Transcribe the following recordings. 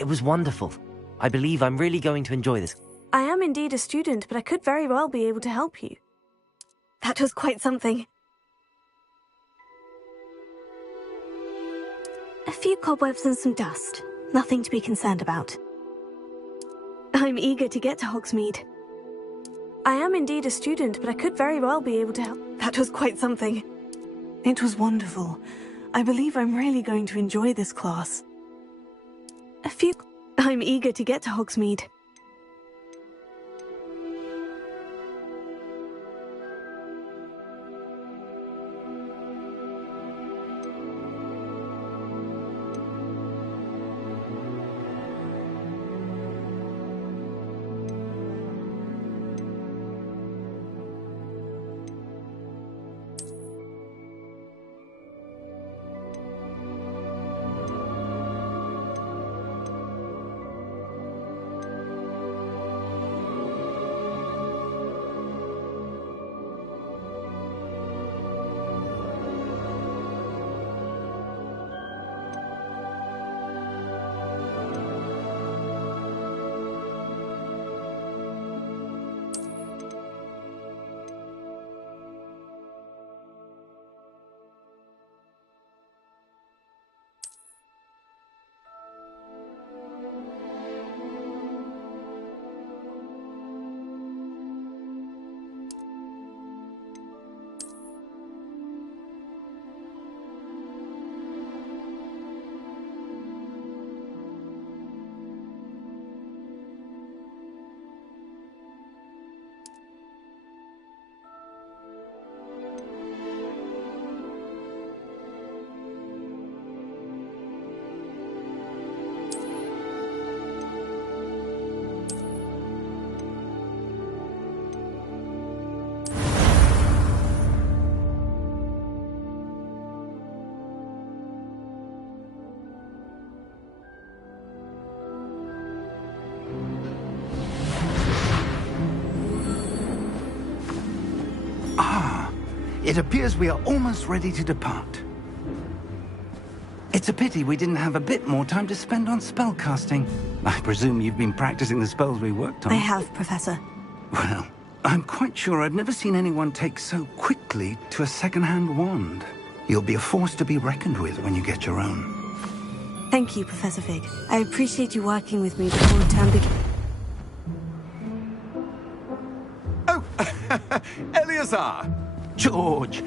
It was wonderful. I believe I'm really going to enjoy this. I am indeed a student, but I could very well be able to help you. That was quite something. A few cobwebs and some dust. Nothing to be concerned about. I'm eager to get to Hogsmeade. I am indeed a student, but I could very well be able to help. That was quite something. It was wonderful. I believe I'm really going to enjoy this class. I'm eager to get to Hogsmeade. It appears we are almost ready to depart. It's a pity we didn't have a bit more time to spend on spellcasting. I presume you've been practicing the spells we worked on. I have, Professor. Well, I'm quite sure I've never seen anyone take so quickly to a second-hand wand. You'll be a force to be reckoned with when you get your own. Thank you, Professor Fig. I appreciate you working with me before the term begins. Oh, Eleazar! George,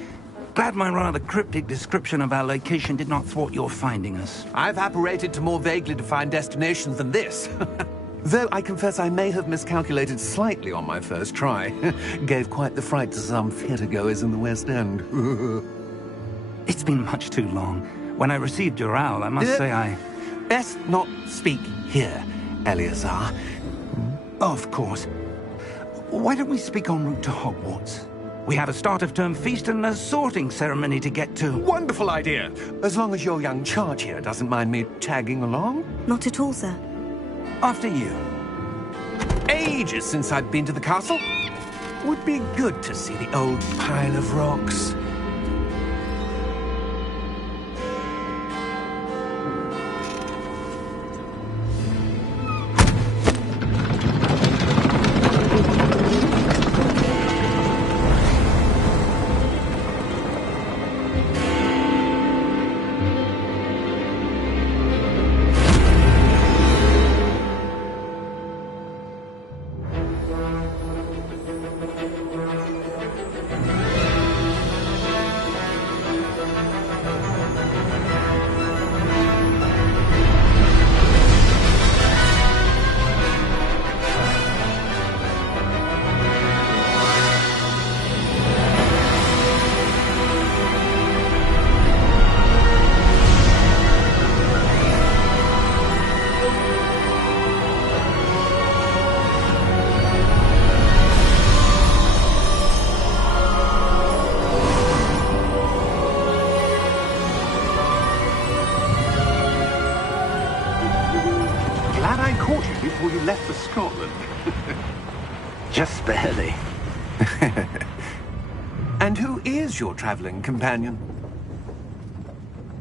glad my rather cryptic description of our location did not thwart your finding us. I've apparated to more vaguely defined destinations than this. Though I confess I may have miscalculated slightly on my first try. Gave quite the fright to some theatre-goers in the West End. It's been much too long. When I received your owl, I must say I... Best not speak here, Eleazar. Of course. Why don't we speak en route to Hogwarts? We have a start-of-term feast and a sorting ceremony to get to. Wonderful idea! As long as your young charge here doesn't mind me tagging along. Not at all, sir. After you. Ages since I'd been to the castle. Would be good to see the old pile of rocks. Before you left for Scotland. Just barely. And who is your traveling companion?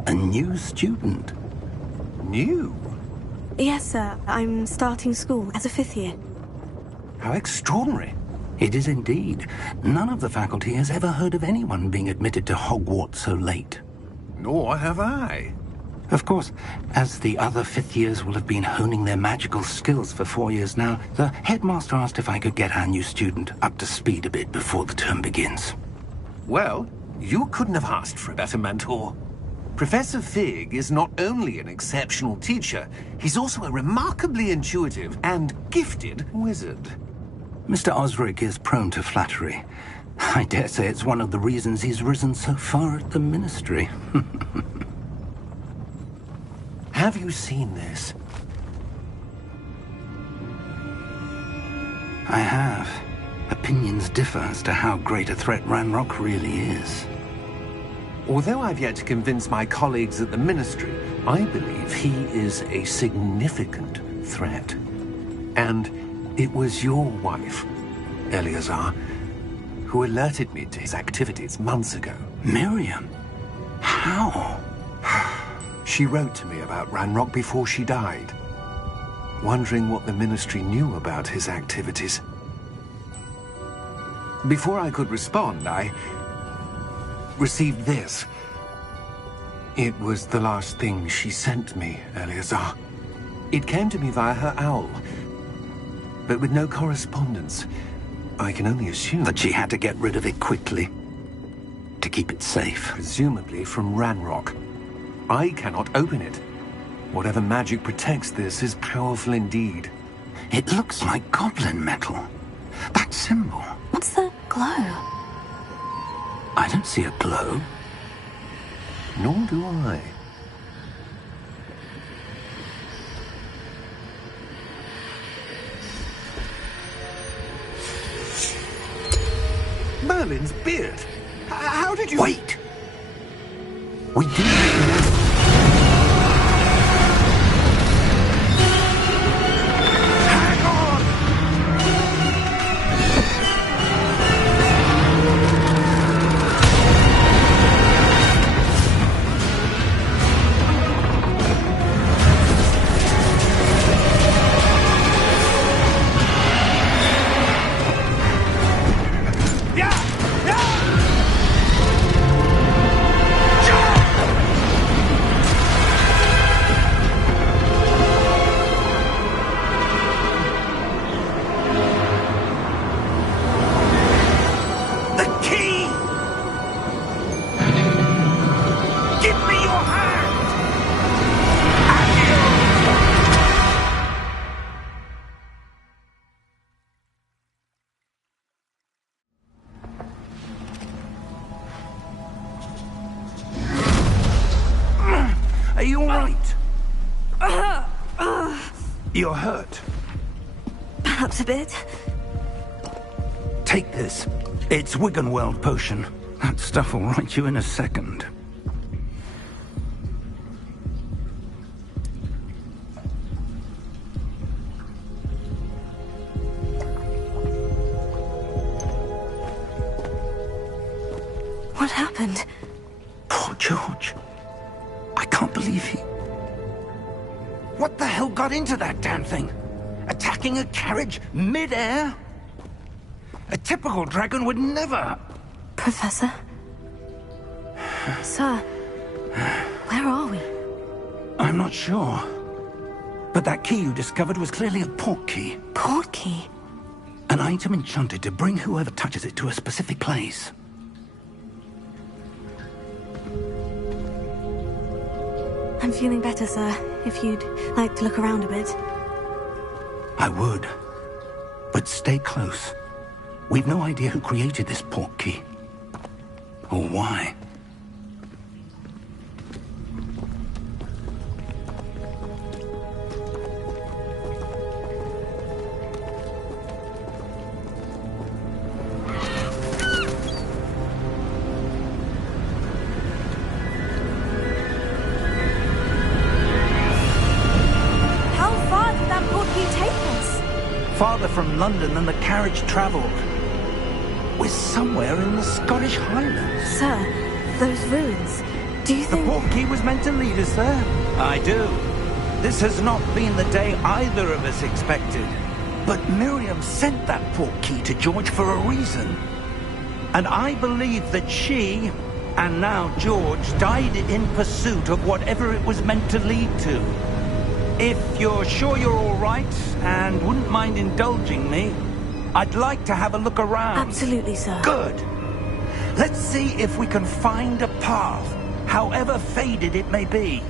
A new student. New? Yes, sir. I'm starting school as a 5th year. How extraordinary. It is indeed. None of the faculty has ever heard of anyone being admitted to Hogwarts so late. Nor have I. Of course, as the other 5th years will have been honing their magical skills for 4 years now, the headmaster asked if I could get our new student up to speed a bit before the term begins. Well, you couldn't have asked for a better mentor. Professor Fig is not only an exceptional teacher, he's also a remarkably intuitive and gifted wizard. Mr. Osric is prone to flattery. I dare say it's one of the reasons he's risen so far at the Ministry. Have you seen this? I have. Opinions differ as to how great a threat Ranrock really is. Although I've yet to convince my colleagues at the Ministry, I believe he is a significant threat. And it was your wife, Eleazar, who alerted me to his activities months ago. Miriam? How? She wrote to me about Ranrock before she died, wondering what the Ministry knew about his activities. Before I could respond, I received this. It was the last thing she sent me, Eleazar. It came to me via her owl, but with no correspondence. I can only assume That she had to get rid of it quickly, to keep it safe. presumably from Ranrock. I cannot open it. Whatever magic protects this is powerful indeed. It looks like goblin metal. That symbol. What's that glow? I don't see a glow. Nor do I. Merlin's beard. How did you... Wait! We didn't... Hang on! The key! Give me your hand! Are you all right? You're hurt. Perhaps a bit. Take this. It's Wiggenweld potion. That stuff will right you in a second. What happened? Poor George. I can't believe he... What the hell got into that damn thing? Attacking a carriage mid-air? A typical dragon would never... Professor? Sir, where are we? I'm not sure. But that key you discovered was clearly a port key. Port key? An item enchanted to bring whoever touches it to a specific place. I'm feeling better, sir. If you'd like to look around a bit. I would. But stay close. We've no idea who created this port key. Or why. How far did that port key take us? Farther from London than the carriage travelled. We're somewhere in the Scottish Highlands. Sir, those ruins. Do you The think... port key was meant to lead us there. I do. This has not been the day either of us expected. But Miriam sent that portkey to George for a reason. And I believe that she, and now George, died in pursuit of whatever it was meant to lead to. If you're sure you're all right, and wouldn't mind indulging me, I'd like to have a look around. Absolutely, sir. Good. Let's see if we can find a path, however faded it may be.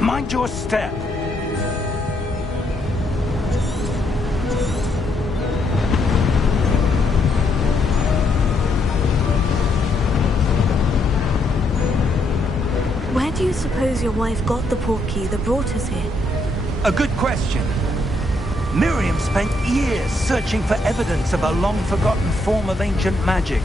Mind your step. Where do you suppose your wife got the portkey that brought us here? A good question. Miriam spent years searching for evidence of a long-forgotten form of ancient magic.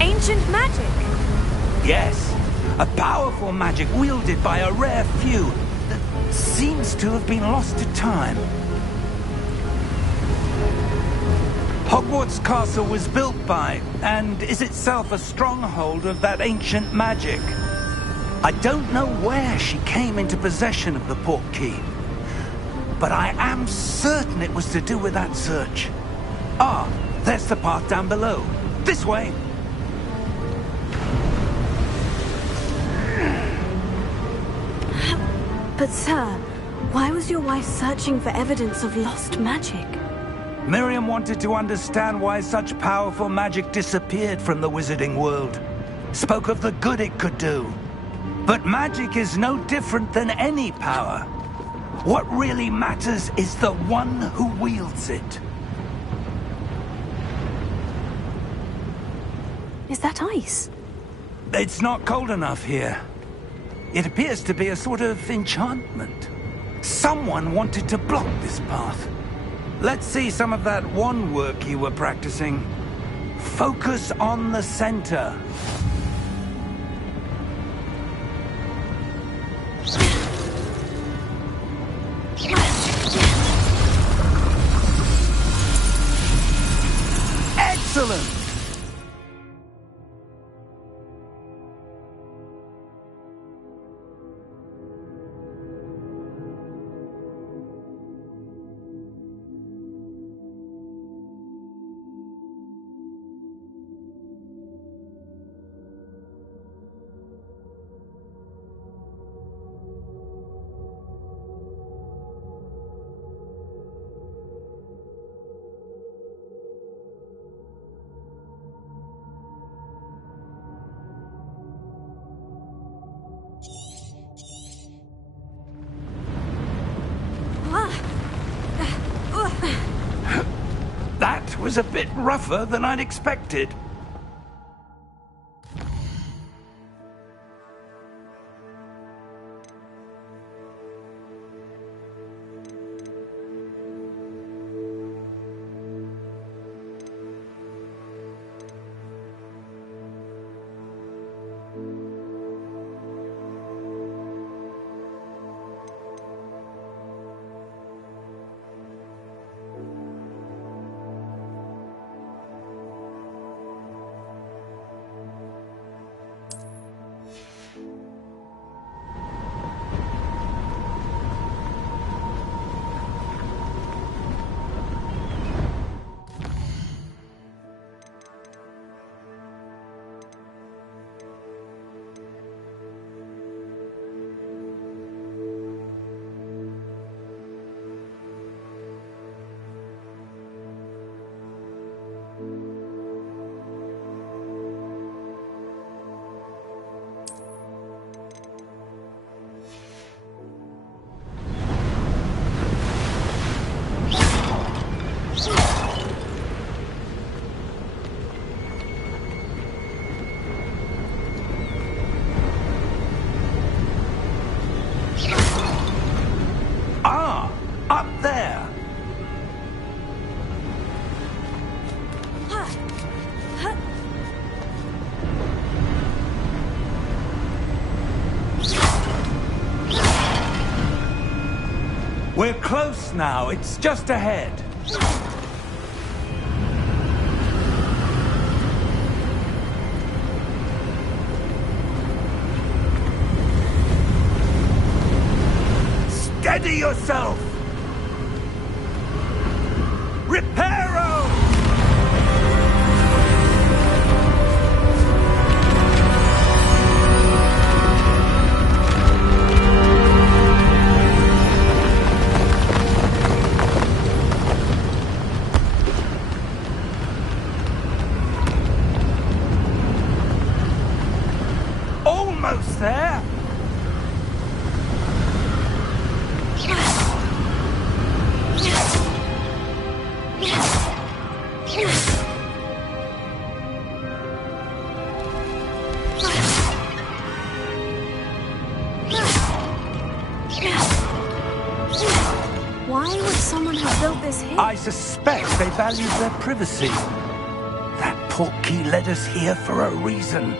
Ancient magic? Yes, a powerful magic wielded by a rare few that seems to have been lost to time. Hogwarts Castle was built by, and is itself a stronghold of that ancient magic. I don't know where she came into possession of the portkey, but I am certain it was to do with that search. Ah, there's the path down below. This way. But sir, why was your wife searching for evidence of lost magic? Miriam wanted to understand why such powerful magic disappeared from the wizarding world. Spoke of the good it could do. But magic is no different than any power. What really matters is the one who wields it. Is that ice? It's not cold enough here. It appears to be a sort of enchantment. Someone wanted to block this path. Let's see some of that wand work you were practicing. Focus on the center. Excellent! That was a bit rougher than I'd expected. We're close now. It's just ahead. Steady yourself! Reparo! Almost there! Why would someone have built this here? I suspect they valued their privacy. That portkey led us here for a reason.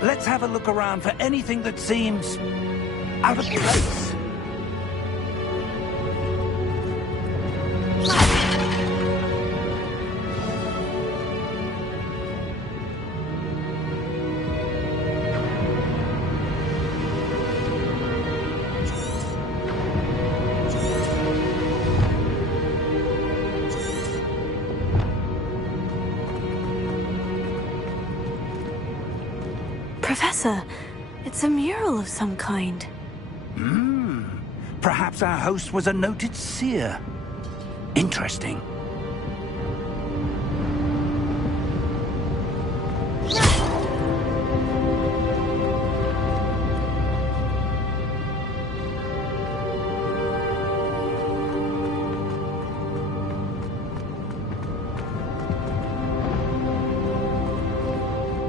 Let's have a look around for anything that seems out of place. Professor, it's a mural of some kind. Perhaps our host was a noted seer. Interesting.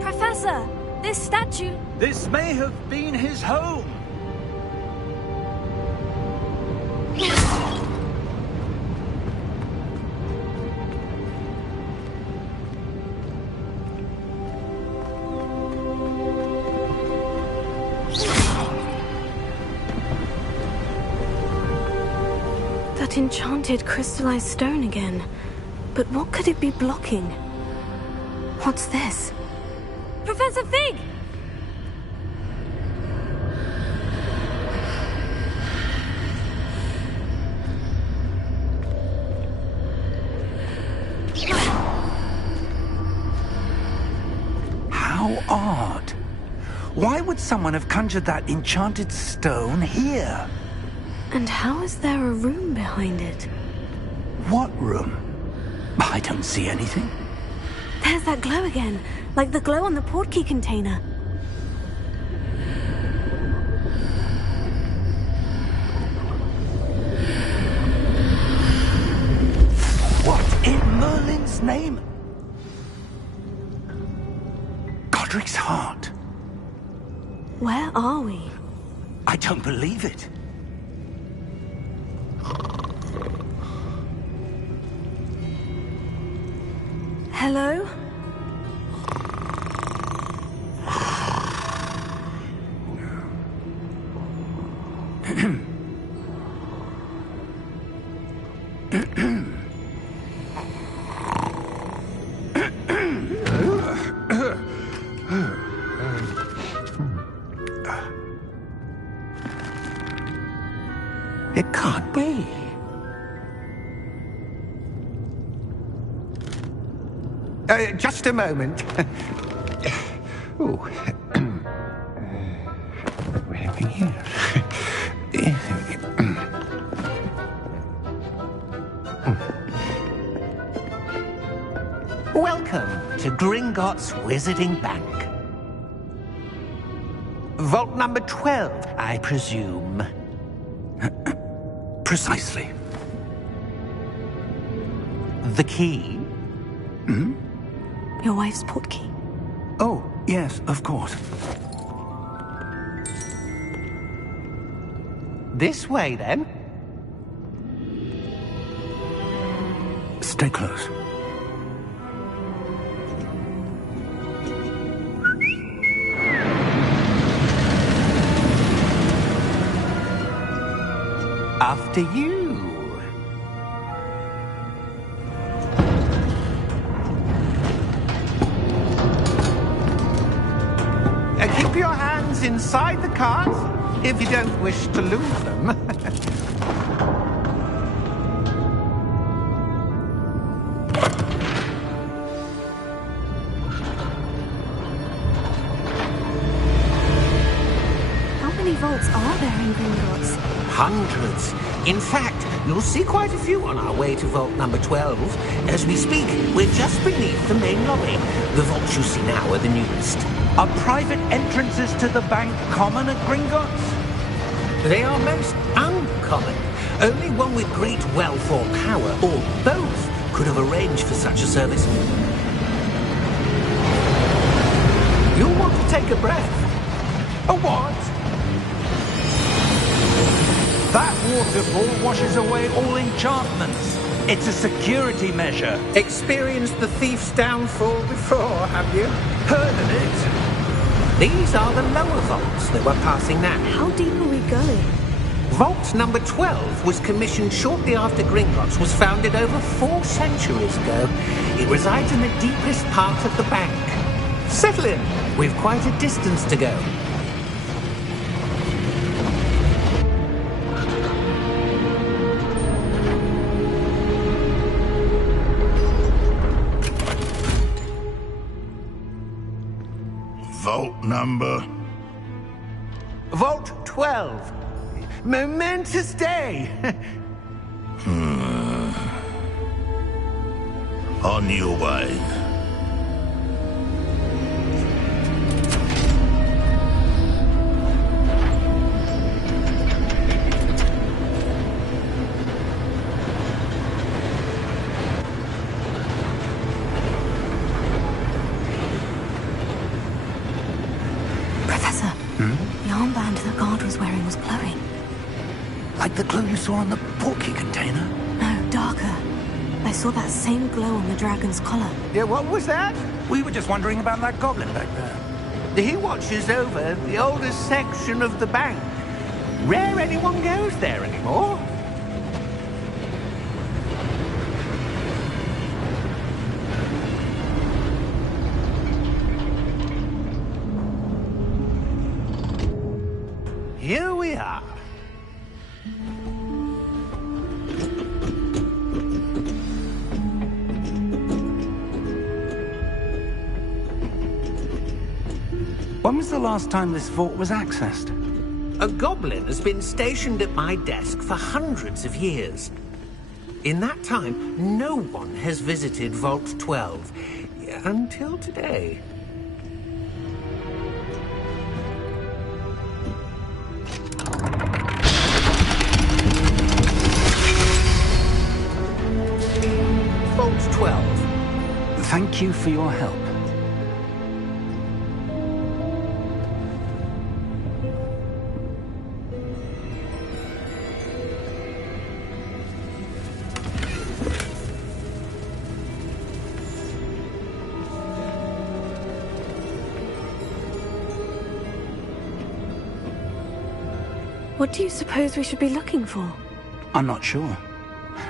Professor, this statue... This may have been his home. That enchanted crystallized stone again. But what could it be blocking? What's this? Professor Fig! How odd. Why would someone have conjured that enchanted stone here? And how is there a room behind it? What room? I don't see anything. There's that glow again, like the glow on the portkey container. What in Merlin's name? Godric's heart. Where are we? I don't believe it. Hello? It can't be. Just a moment. Oh. We're having here. Welcome to Gringotts Wizarding Bank. Vault number 12, I presume. Precisely. The key? Your wife's portkey. Oh, yes, of course. This way, then. Stay close. After you. Keep your hands inside the cart if you don't wish to lose them. Hundreds. In fact, you'll see quite a few on our way to vault number 12. As we speak, we're just beneath the main lobby. The vaults you see now are the newest. Are private entrances to the bank common at Gringotts? They are most uncommon. Only one with great wealth or power, or both, could have arranged for such a service. You'll want to take a breath. A what? That waterfall washes away all enchantments. It's a security measure. Experienced the thief's downfall before, have you? Heard of it? These are the lower vaults that we're passing now. How deep are we going? Vault number 12 was commissioned shortly after Gringotts was founded over 4 centuries ago. It resides in the deepest part of the bank. Settle in. We've quite a distance to go. Vault number? Vault 12. Momentous day. On your way. Professor, the armband the guard was wearing was glowing. Like the glow you saw on the porky container? No, darker. I saw that same glow on the dragon's collar. Yeah, what was that? We were just wondering about that goblin back there. He watches over the oldest section of the bank. Rare anyone goes there anymore. Here we are. When was the last time this vault was accessed? A goblin has been stationed at my desk for hundreds of years. In that time, no one has visited Vault 12 until today. Vault 12. Thank you for your help. What do you suppose we should be looking for? I'm not sure.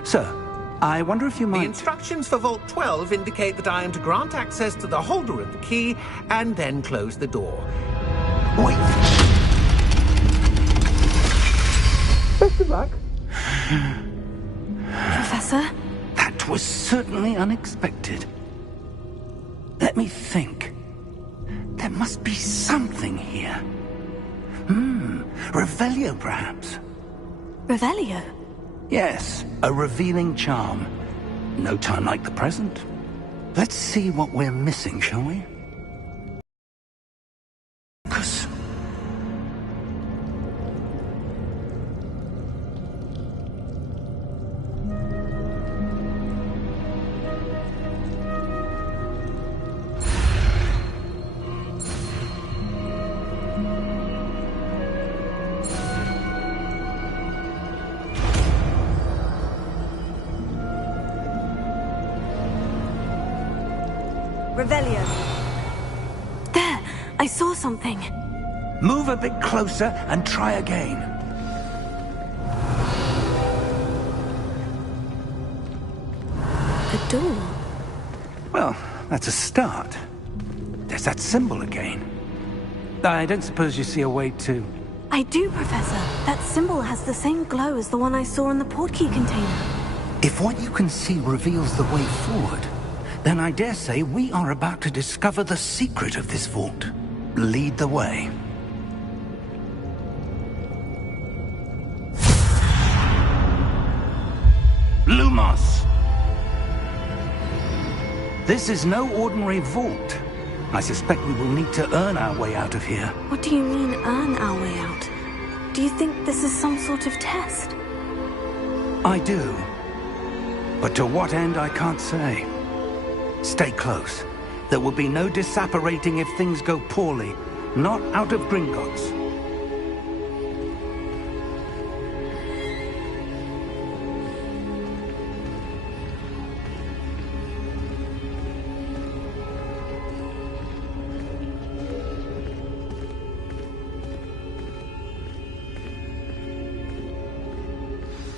Sir, I wonder if you might... The instructions for Vault 12 indicate that I am to grant access to the holder of the key and then close the door. Wait! Best of luck. Professor? That was certainly unexpected. Let me think. There must be something here. Revelio, perhaps? Revelio? Yes, a revealing charm. No time like the present. Let's see what we're missing, shall we? Focus. Revelio. There! I saw something. Move a bit closer and try again. A door. Well, that's a start. There's that symbol again. I don't suppose you see a way to... I do, Professor. That symbol has the same glow as the one I saw in the portkey container. If what you can see reveals the way forward, then I dare say we are about to discover the secret of this vault. Lead the way. This is no ordinary vault. I suspect we will need to earn our way out of here. What do you mean, earn our way out? Do you think this is some sort of test? I do. But to what end, I can't say. Stay close. There will be no disapparating if things go poorly. Not out of Gringotts.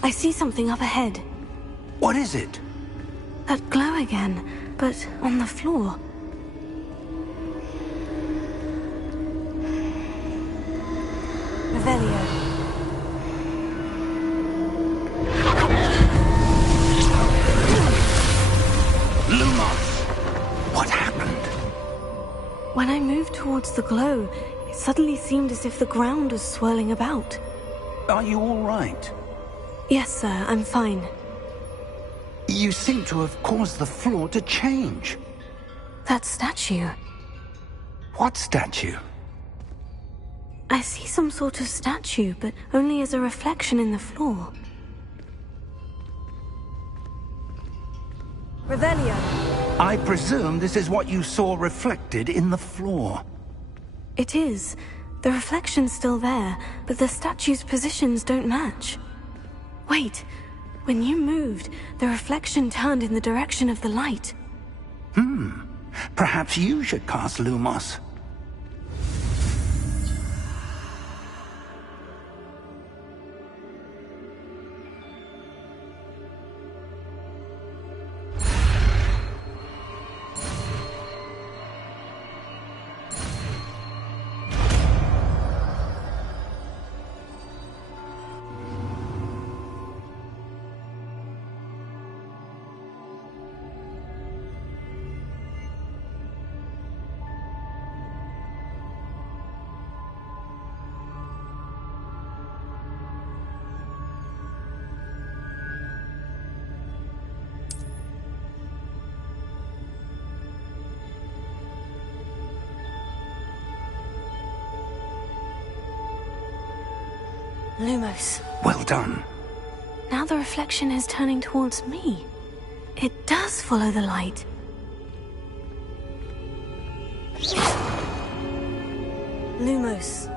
I see something up ahead. What is it? That glow again, but on the floor. Revelio. Lumos! What happened? When I moved towards the glow, it suddenly seemed as if the ground was swirling about. Are you all right? Yes, sir, I'm fine. You seem to have caused the floor to change. That statue. What statue? I see some sort of statue, but only as a reflection in the floor. Revelio. I presume this is what you saw reflected in the floor. It is. The reflection's still there, but the statue's positions don't match. Wait. When you moved, the reflection turned in the direction of the light. Perhaps you should cast Lumos. Lumos. Well done. Now the reflection is turning towards me. It does follow the light. Lumos.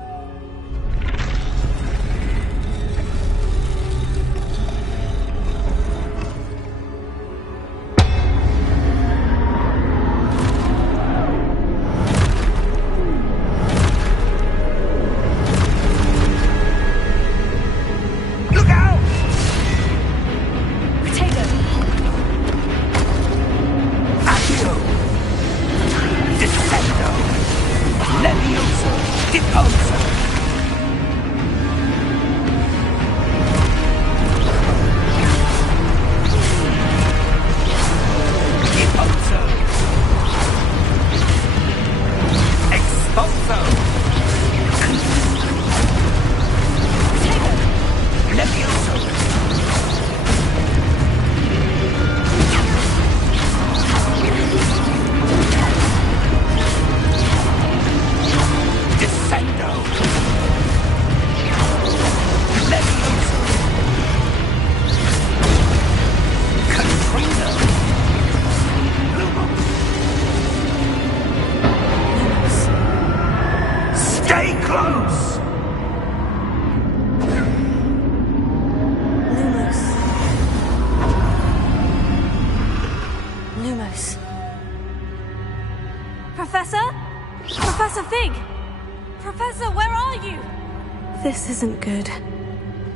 This isn't good.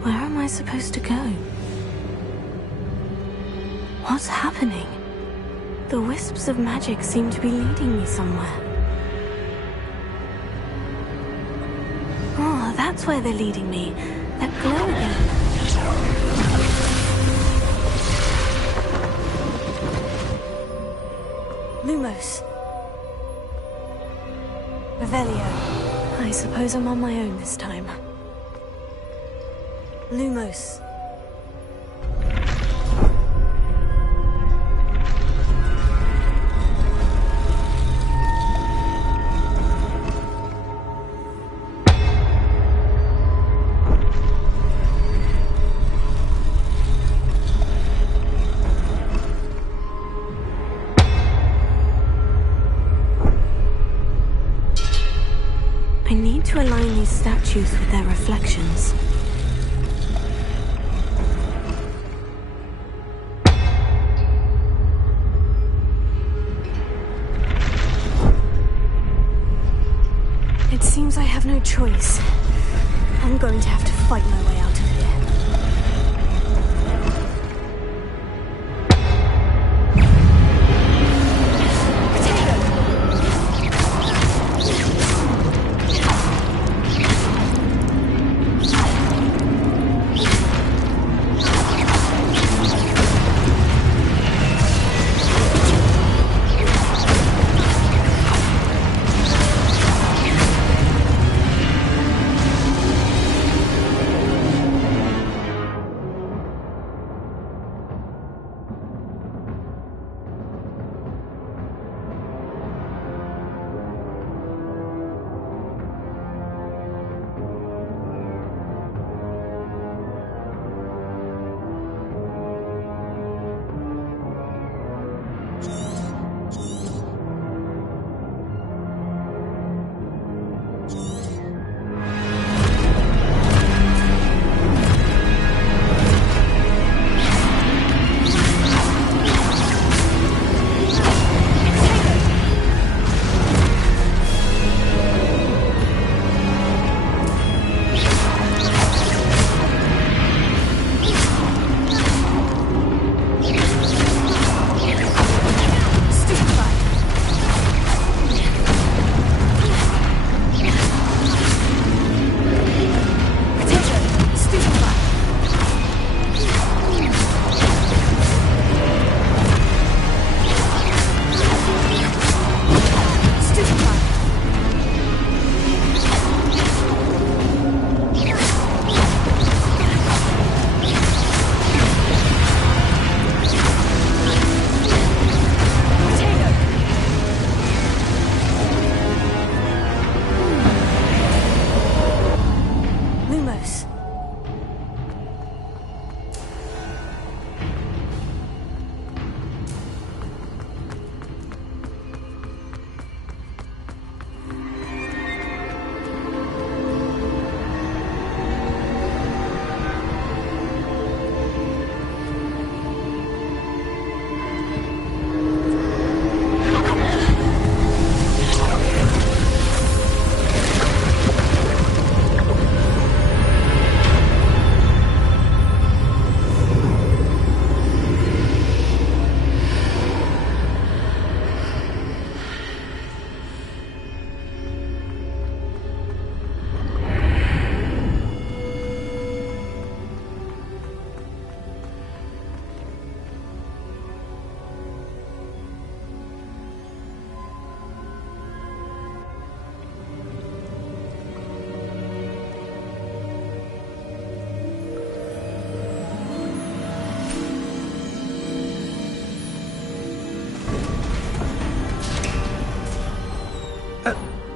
Where am I supposed to go? What's happening? The wisps of magic seem to be leading me somewhere. Oh, that's where they're leading me. That glow again. Lumos. Revelio. I suppose I'm on my own this time. Lumos. need to align these statues with their reflections. It seems I have no choice. I'm going to have to fight my way out of here.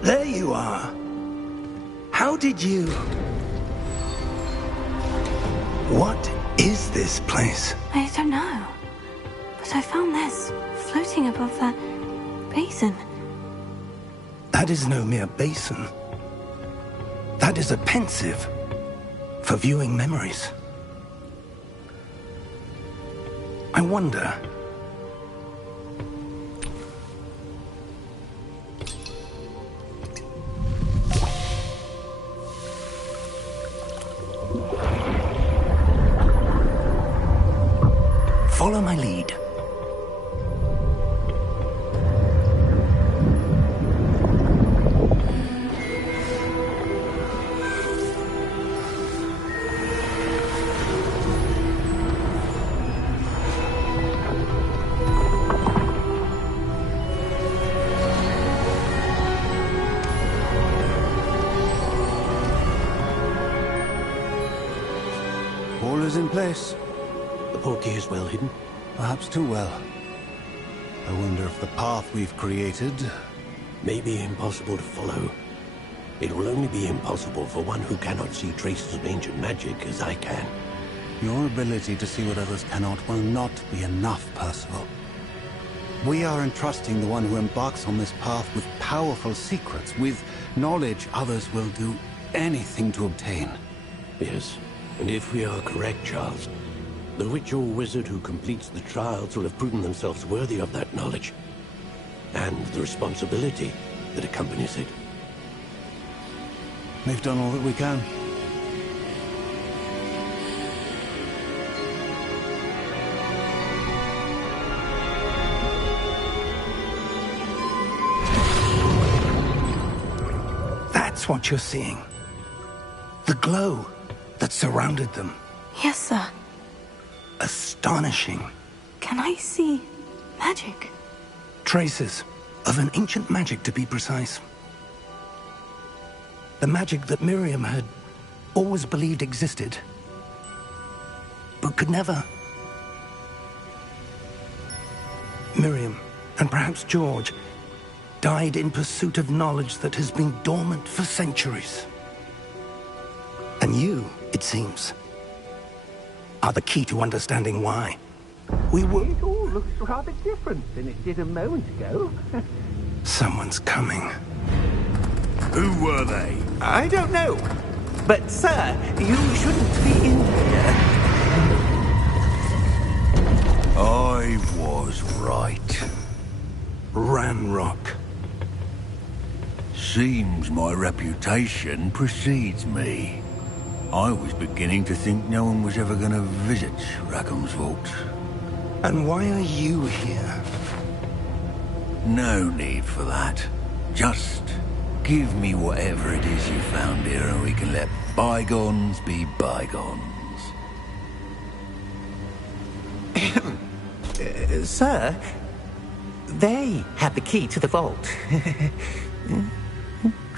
There you are. How did you... What is this place? I don't know. But I found this floating above that basin. That is no mere basin. That is a pensive for viewing memories. I wonder... Follow my lead. All is in place. The portkey is well hidden. Perhaps too well. I wonder if the path we've created... may be impossible to follow. It will only be impossible for one who cannot see traces of ancient magic as I can. Your ability to see what others cannot will not be enough, Percival. We are entrusting the one who embarks on this path with powerful secrets, with knowledge others will do anything to obtain. Yes, and if we are correct, Charles, the witch or wizard who completes the trials will have proven themselves worthy of that knowledge, and the responsibility that accompanies it. They've done all that we can. That's what you're seeing. The glow that surrounded them. Yes, sir. Astonishing. Can I see magic? Traces of an ancient magic, to be precise. The magic that Miriam had always believed existed, but could never. Miriam, and perhaps George, died in pursuit of knowledge that has been dormant for centuries. And you, it seems, are the key to understanding why. It all looks rather different than it did a moment ago. Someone's coming. Who were they? I don't know. But, sir, you shouldn't be in here. I was right. Ranrock. Seems my reputation precedes me. I was beginning to think no one was ever going to visit Rackham's vault. And why are you here? No need for that. Just give me whatever it is you found here and we can let bygones be bygones. Sir, they have the key to the vault.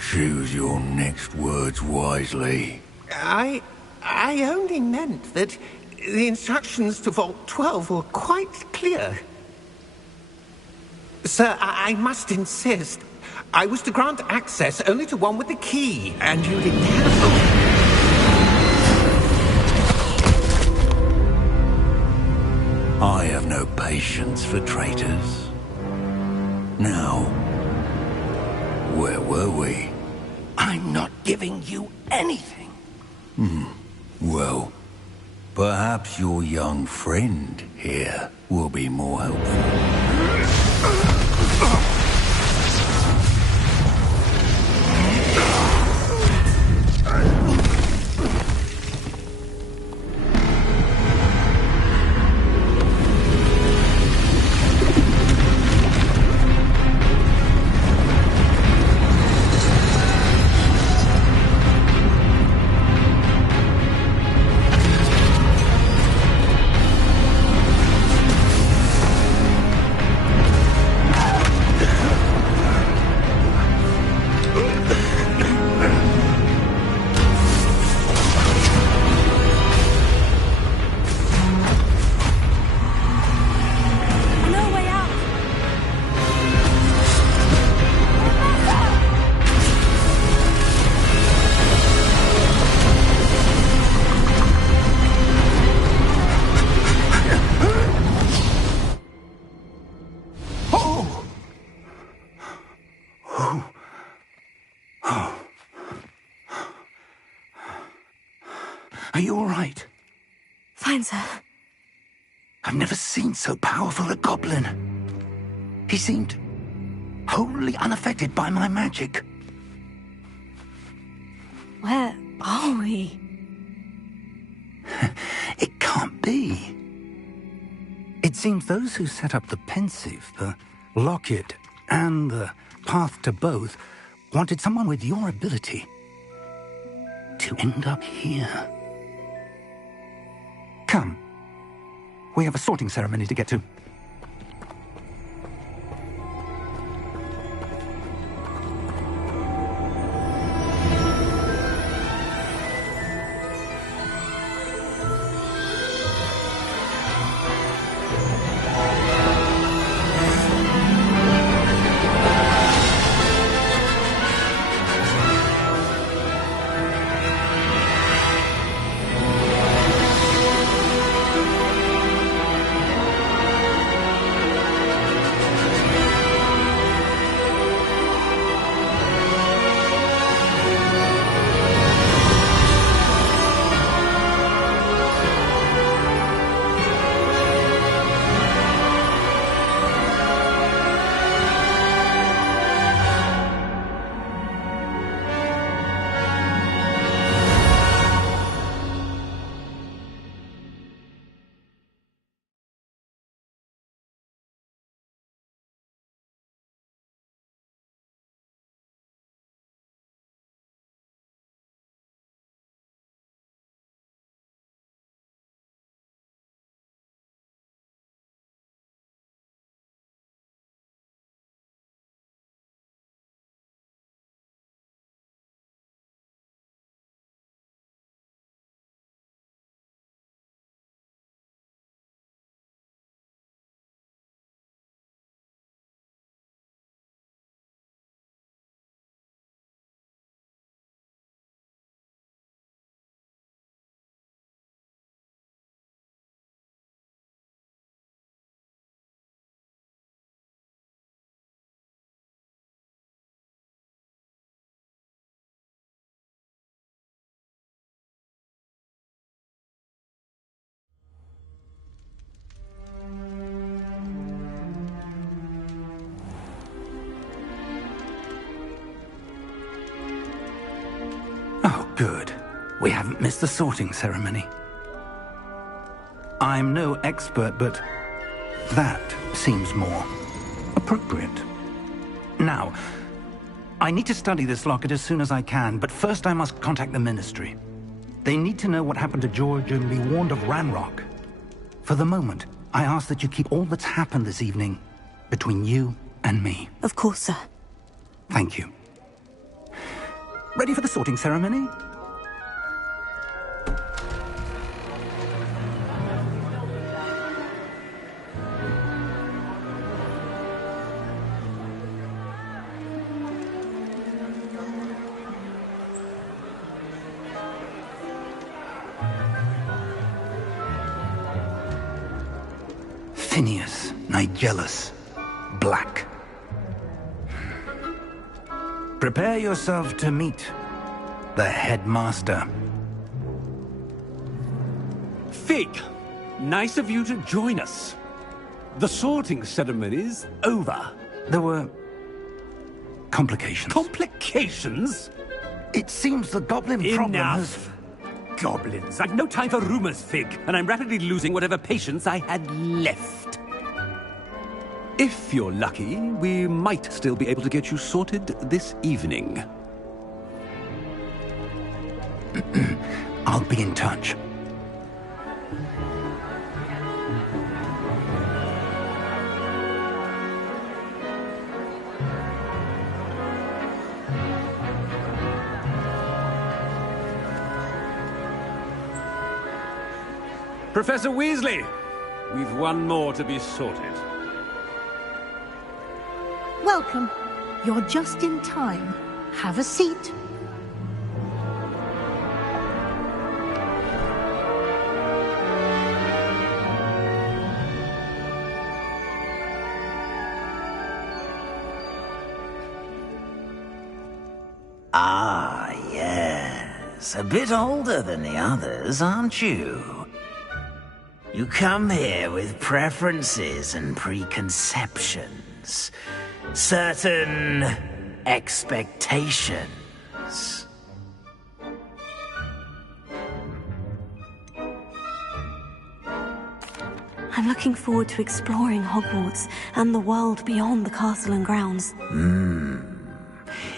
Choose your next words wisely. I only meant that the instructions to Vault 12 were quite clear. Sir, I must insist. I was to grant access only to one with the key, and you didn't have it. I have no patience for traitors. Now, where were we? I'm not giving you anything. Well, perhaps your young friend here will be more helpful. Are you all right? Fine, sir. I've never seen so powerful a goblin. He seemed wholly unaffected by my magic. Where are we? It can't be. It seems those who set up the pensive, the locket, and the path to both wanted someone with your ability to end up here. Come. We have a sorting ceremony to get to. Good. We haven't missed the sorting ceremony. I'm no expert, but that seems more appropriate. Now, I need to study this locket as soon as I can, but first I must contact the Ministry. They need to know what happened to George and be warned of Ranrock. For the moment, I ask that you keep all that's happened this evening between you and me. Of course, sir. Thank you. Ready for the sorting ceremony? Phineas, Nigellus, Black. Prepare yourself to meet the headmaster. Fig, nice of you to join us. The sorting ceremony's over. There were complications. Complications? It seems the goblin problem has... Enough! Goblins. I've no time for rumors, Fig, and I'm rapidly losing whatever patience I had left. If you're lucky, we might still be able to get you sorted this evening. I'll be in touch. Professor Weasley, we've one more to be sorted. Welcome. You're just in time. Have a seat. Ah, yes. A bit older than the others, aren't you? You come here with preferences and preconceptions. Certain expectations. I'm looking forward to exploring Hogwarts and the world beyond the castle and grounds.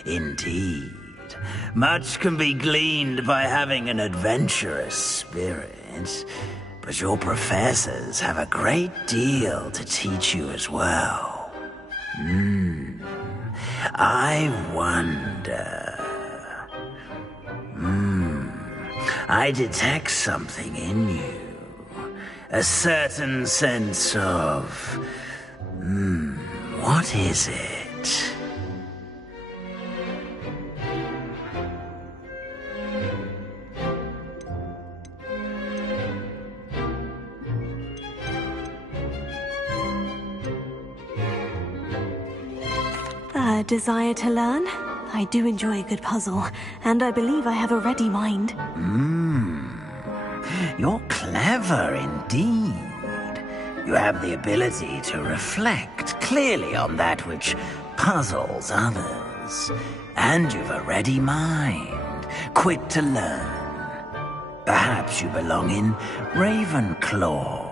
Indeed. Much can be gleaned by having an adventurous spirit, but your professors have a great deal to teach you as well. I wonder... I detect something in you. A certain sense of... what is it? A desire to learn? I do enjoy a good puzzle, and I believe I have a ready mind. You're clever indeed. You have the ability to reflect clearly on that which puzzles others. And you've a ready mind, quick to learn. Perhaps you belong in Ravenclaw.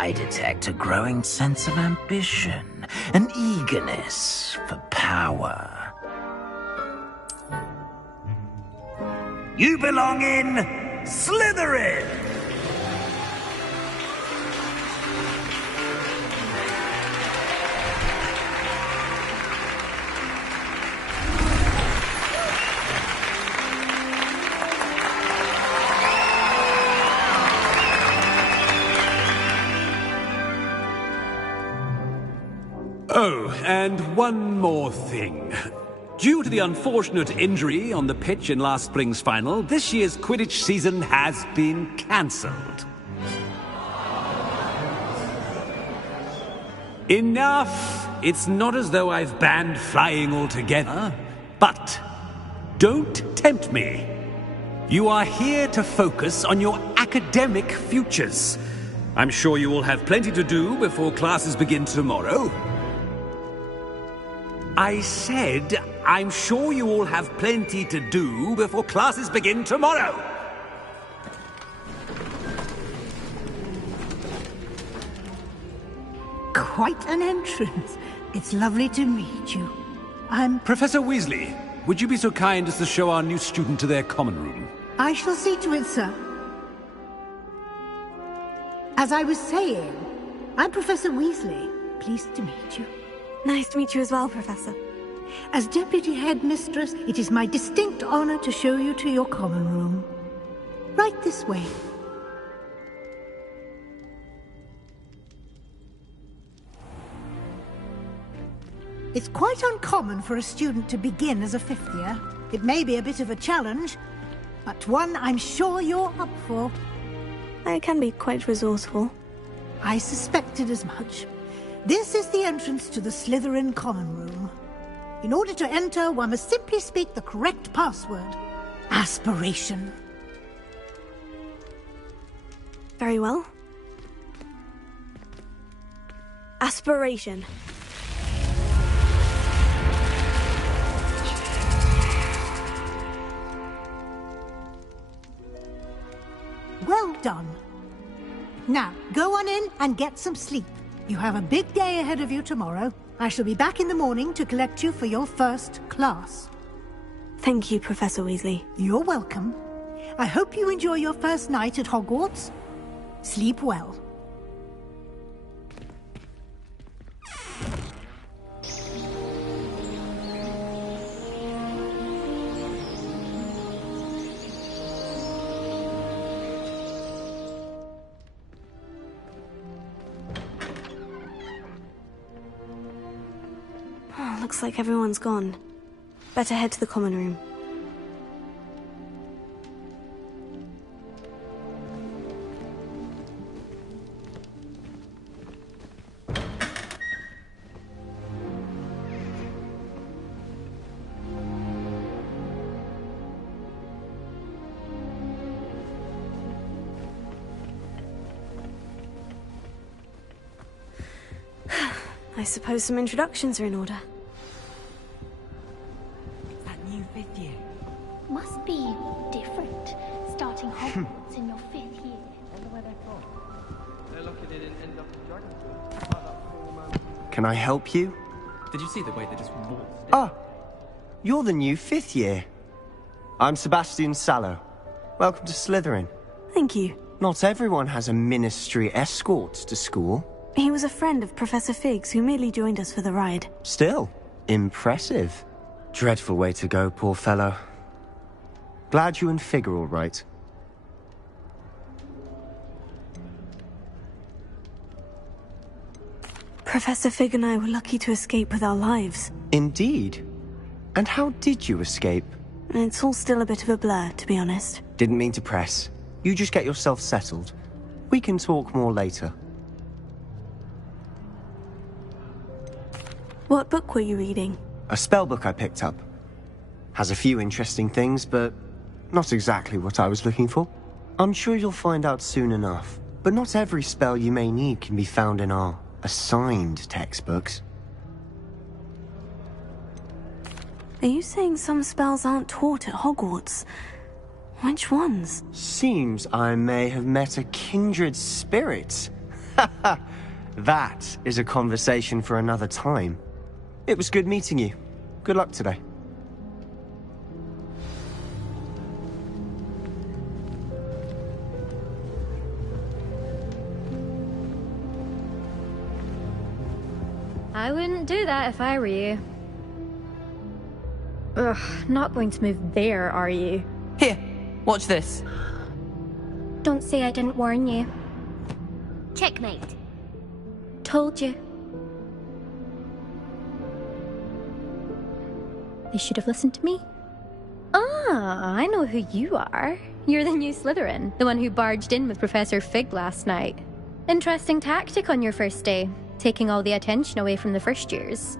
I detect a growing sense of ambition, an eagerness for power. You belong in Slytherin! Oh, and one more thing. Due to the unfortunate injury on the pitch in last spring's final, this year's Quidditch season has been cancelled. Enough! It's not as though I've banned flying altogether, but don't tempt me. You are here to focus on your academic futures. I'm sure you will have plenty to do before classes begin tomorrow. I said, I'm sure you all have plenty to do before classes begin tomorrow. Quite an entrance. It's lovely to meet you. I'm... Professor Weasley, would you be so kind as to show our new student to their common room? I shall see to it, sir. As I was saying, I'm Professor Weasley. Pleased to meet you. Nice to meet you as well, Professor. As Deputy Headmistress, it is my distinct honor to show you to your common room. Right this way. It's quite uncommon for a student to begin as a fifth year. It may be a bit of a challenge, but one I'm sure you're up for. I can be quite resourceful. I suspected as much. This is the entrance to the Slytherin common room. In order to enter, one must simply speak the correct password. Aspiration. Very well. Aspiration. Well done. Now, go on in and get some sleep. You have a big day ahead of you tomorrow. I shall be back in the morning to collect you for your first class. Thank you, Professor Weasley. You're welcome. I hope you enjoy your first night at Hogwarts. Sleep well. Looks like everyone's gone. Better head to the common room. I suppose some introductions are in order. Must be different, starting Hogwarts in your 5th year. Can I help you? Did you see the way they just walked? Ah, you're the new 5th year. I'm Sebastian Sallow. Welcome to Slytherin. Thank you. Not everyone has a ministry escort to school. He was a friend of Professor Fig's who merely joined us for the ride. Still, impressive. Dreadful way to go, poor fellow. Glad you and Fig are all right. Professor Fig and I were lucky to escape with our lives. Indeed. And how did you escape? It's all still a bit of a blur, to be honest. Didn't mean to press. You just get yourself settled. We can talk more later. What book were you reading? A spellbook I picked up. Has a few interesting things, but not exactly what I was looking for. I'm sure you'll find out soon enough. But not every spell you may need can be found in our assigned textbooks. Are you saying some spells aren't taught at Hogwarts? Which ones? Seems I may have met a kindred spirit. That is a conversation for another time. It was good meeting you. Good luck today. I wouldn't do that if I were you. Ugh, not going to move there, are you? Here, watch this. Don't say I didn't warn you. Checkmate. Told you. They should have listened to me. Ah, I know who you are. You're the new Slytherin, the one who barged in with Professor Fig last night. Interesting tactic on your first day, taking all the attention away from the first years.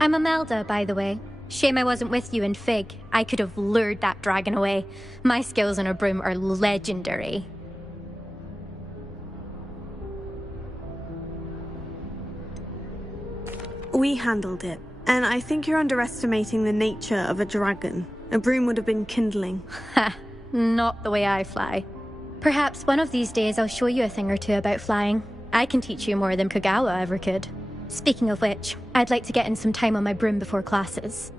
I'm Imelda, by the way. Shame I wasn't with you in Fig. I could have lured that dragon away. My skills on a broom are legendary. We handled it, and I think you're underestimating the nature of a dragon. A broom would have been kindling. Ha, not the way I fly. Perhaps one of these days I'll show you a thing or two about flying. I can teach you more than Kagawa ever could. Speaking of which, I'd like to get in some time on my broom before classes.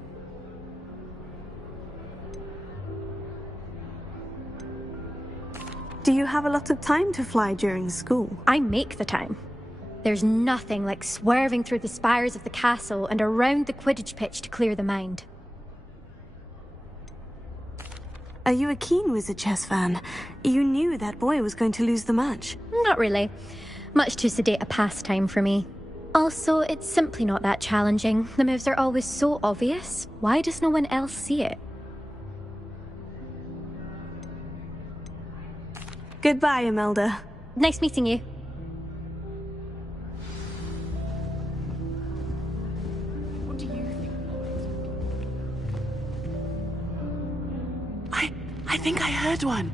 Do you have a lot of time to fly during school? I make the time. There's nothing like swerving through the spires of the castle and around the Quidditch pitch to clear the mind. Are you a keen Wizard Chess fan? You knew that boy was going to lose the match. Not really. Much too sedate a pastime for me. Also, it's simply not that challenging. The moves are always so obvious. Why does no one else see it? Goodbye, Imelda. Nice meeting you. What do you think? I think I heard one.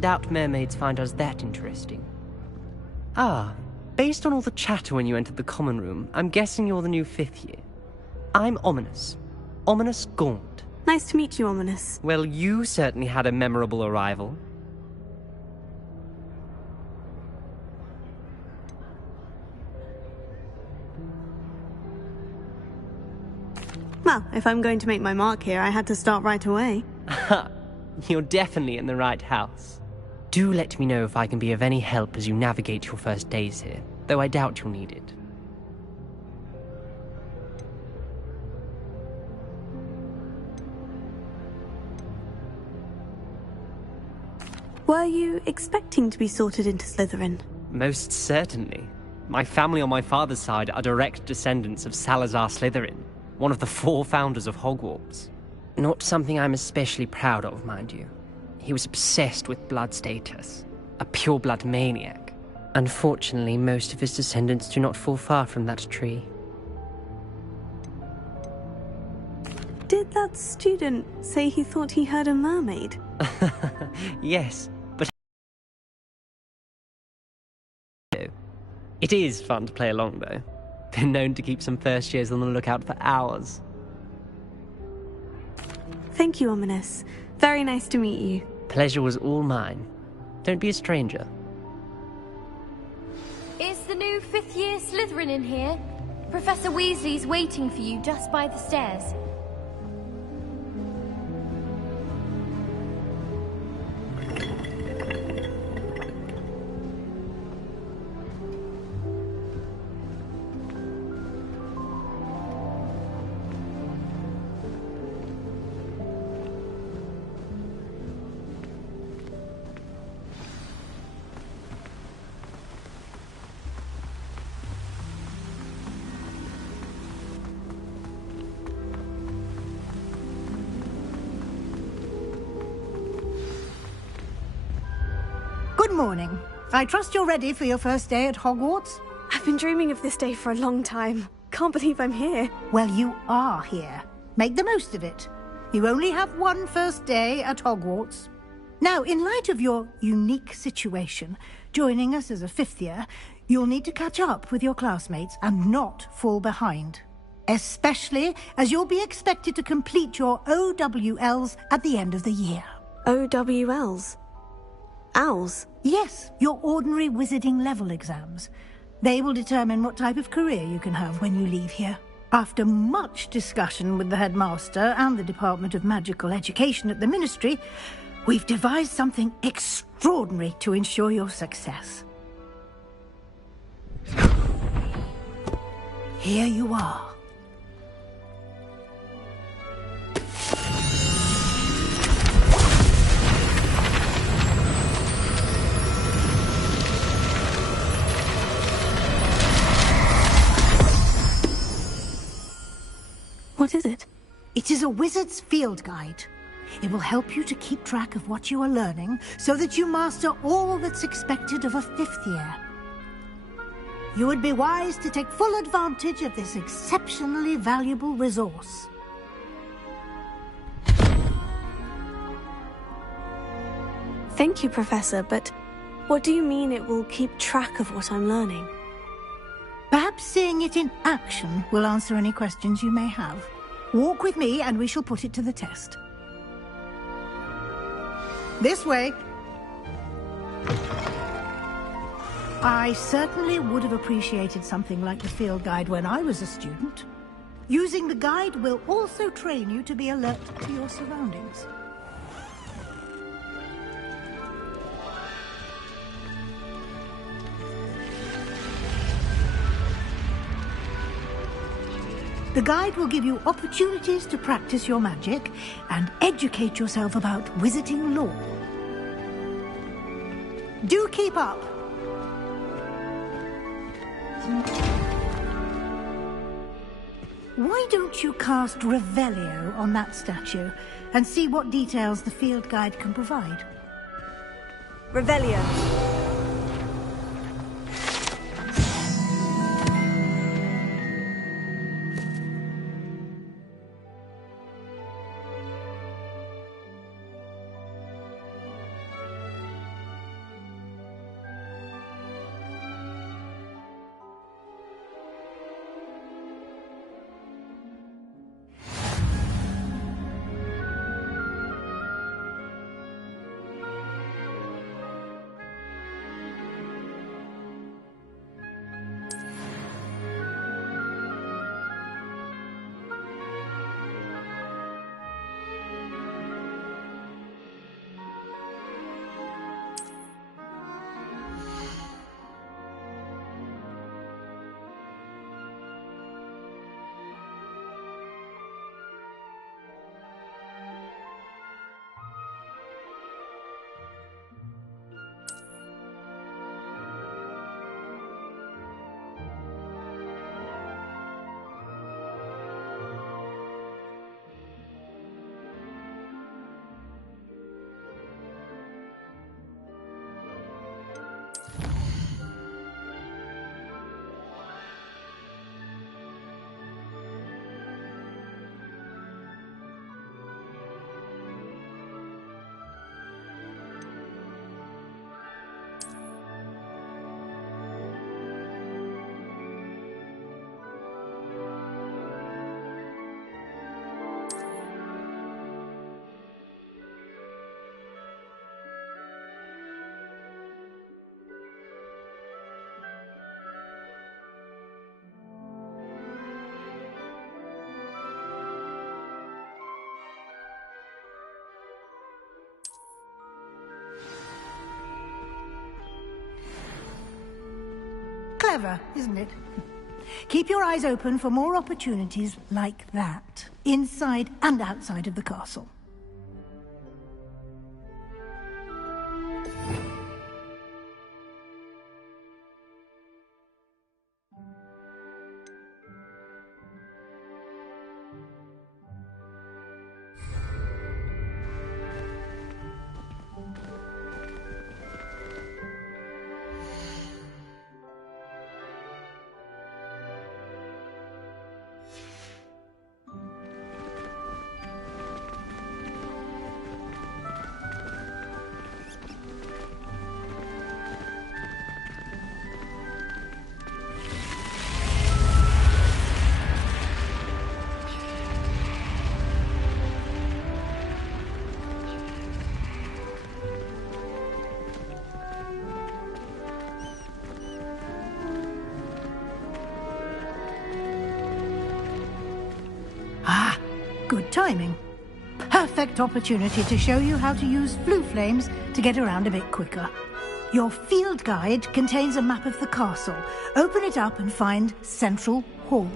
Doubt mermaids find us that interesting. Ah, based on all the chatter when you entered the common room, I'm guessing you're the new 5th year. I'm Ominous. Ominous Gaunt. Nice to meet you, Ominous. Well, you certainly had a memorable arrival. Well, if I'm going to make my mark here, I had to start right away. Ha! You're definitely in the right house. Do let me know if I can be of any help as you navigate your first days here, though I doubt you'll need it. Were you expecting to be sorted into Slytherin? Most certainly. My family on my father's side are direct descendants of Salazar Slytherin, one of the 4 founders of Hogwarts. Not something I'm especially proud of, mind you. He was obsessed with blood status, a pure-blood maniac. Unfortunately, most of his descendants do not fall far from that tree. Did that student say he thought he heard a mermaid? Yes, but it is fun to play along, though. Been known to keep some first years on the lookout for hours. Thank you, Ominous. Very nice to meet you. Pleasure was all mine. Don't be a stranger. Is the new 5th year Slytherin in here? Professor Weasley's waiting for you just by the stairs. Good morning. I trust you're ready for your first day at Hogwarts? I've been dreaming of this day for a long time. Can't believe I'm here. Well, you are here. Make the most of it. You only have one first day at Hogwarts. Now, in light of your unique situation, joining us as a 5th year, you'll need to catch up with your classmates and not fall behind. Especially as you'll be expected to complete your OWLs at the end of the year. OWLs? Owls? Yes, your ordinary wizarding level exams. They will determine what type of career you can have when you leave here. After much discussion with the headmaster and the Department of Magical Education at the Ministry, we've devised something extraordinary to ensure your success. Here you are. What is it? It is a wizard's field guide. It will help you to keep track of what you are learning so that you master all that's expected of a 5th year. You would be wise to take full advantage of this exceptionally valuable resource. Thank you, Professor, but what do you mean it will keep track of what I'm learning? Perhaps seeing it in action will answer any questions you may have. Walk with me and we shall put it to the test. This way. I certainly would have appreciated something like the field guide when I was a student. Using the guide will also train you to be alert to your surroundings. The guide will give you opportunities to practice your magic and educate yourself about wizarding lore. Do keep up! Why don't you cast Revelio on that statue and see what details the field guide can provide? Revelio. Clever, isn't it? Keep your eyes open for more opportunities like that, inside and outside of the castle. Good timing. Perfect opportunity to show you how to use flue flames to get around a bit quicker. Your field guide contains a map of the castle. Open it up and find Central Hall.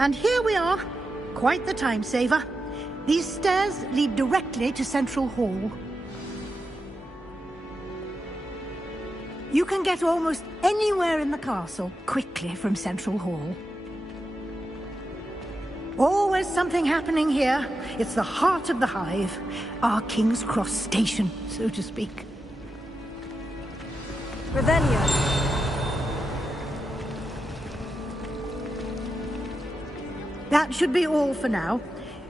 And here we are. Quite the time saver. These stairs lead directly to Central Hall. You can get almost anywhere in the castle quickly from Central Hall. Always something happening here. It's the heart of the hive. Our King's Cross station, so to speak. Revelio. That should be all for now.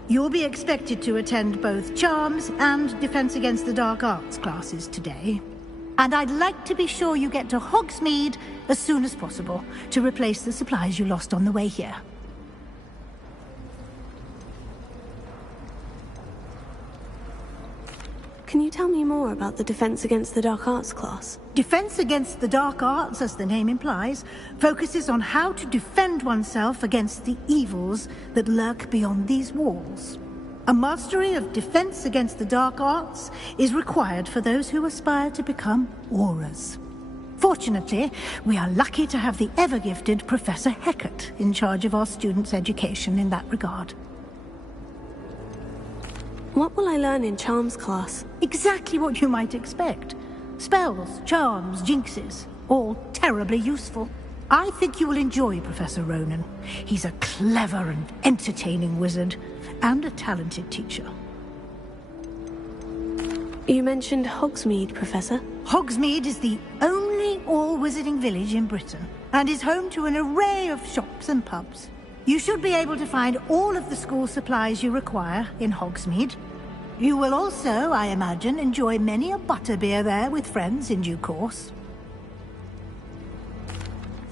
You'll be expected to attend both Charms and Defense Against the Dark Arts classes today. And I'd like to be sure you get to Hogsmeade as soon as possible to replace the supplies you lost on the way here. Can you tell me more about the Defense Against the Dark Arts class? Defense Against the Dark Arts, as the name implies, focuses on how to defend oneself against the evils that lurk beyond these walls. A mastery of Defense Against the Dark Arts is required for those who aspire to become Aurors. Fortunately, we are lucky to have the ever-gifted Professor Hecat in charge of our students' education in that regard. What will I learn in Charms class? Exactly what you might expect. Spells, charms, jinxes, all terribly useful. I think you will enjoy Professor Ronan. He's a clever and entertaining wizard, and a talented teacher. You mentioned Hogsmeade, Professor. Hogsmeade is the only all-wizarding village in Britain, and is home to an array of shops and pubs. You should be able to find all of the school supplies you require in Hogsmeade. You will also, I imagine, enjoy many a butterbeer there with friends in due course.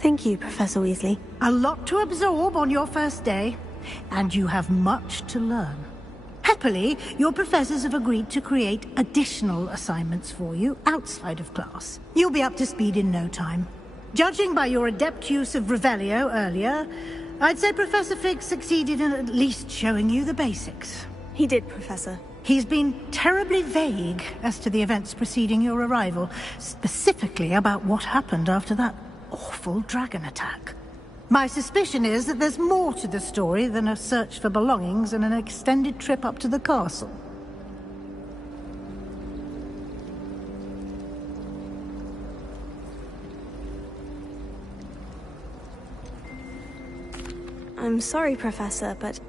Thank you, Professor Weasley. A lot to absorb on your first day, and you have much to learn. Happily, your professors have agreed to create additional assignments for you outside of class. You'll be up to speed in no time. Judging by your adept use of Revelio earlier, I'd say Professor Fig succeeded in at least showing you the basics. He did, Professor. He's been terribly vague as to the events preceding your arrival, specifically about what happened after that awful dragon attack. My suspicion is that there's more to the story than a search for belongings and an extended trip up to the castle. I'm sorry, Professor, but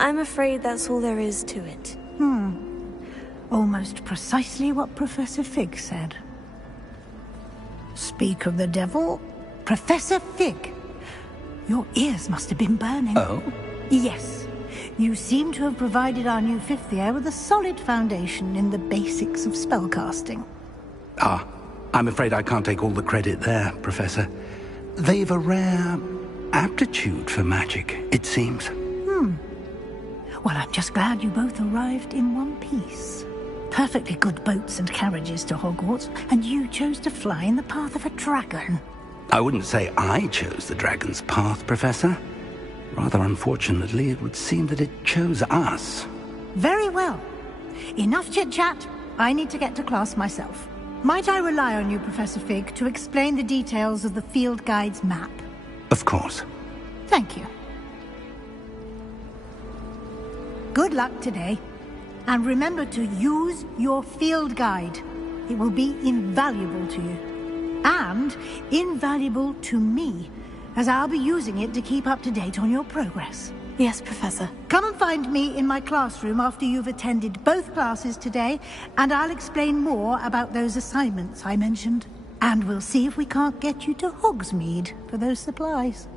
I'm afraid that's all there is to it. Almost precisely what Professor Fig said. Speak of the devil, Professor Fig. Your ears must have been burning. Oh? Yes. You seem to have provided our new fifth year with a solid foundation in the basics of spellcasting. Ah, I'm afraid I can't take all the credit there, Professor. They've a rare aptitude for magic, it seems. Well, I'm just glad you both arrived in one piece. Perfectly good boats and carriages to Hogwarts, and you chose to fly in the path of a dragon. I wouldn't say I chose the dragon's path, Professor. Rather unfortunately, it would seem that it chose us. Very well. Enough chit-chat. I need to get to class myself. Might I rely on you, Professor Fig, to explain the details of the field guide's map? Of course. Thank you. Good luck today. And remember to use your field guide. It will be invaluable to you. And invaluable to me, as I'll be using it to keep up to date on your progress. Yes, Professor. Come and find me in my classroom after you've attended both classes today, and I'll explain more about those assignments I mentioned. And we'll see if we can't get you to Hogsmeade for those supplies.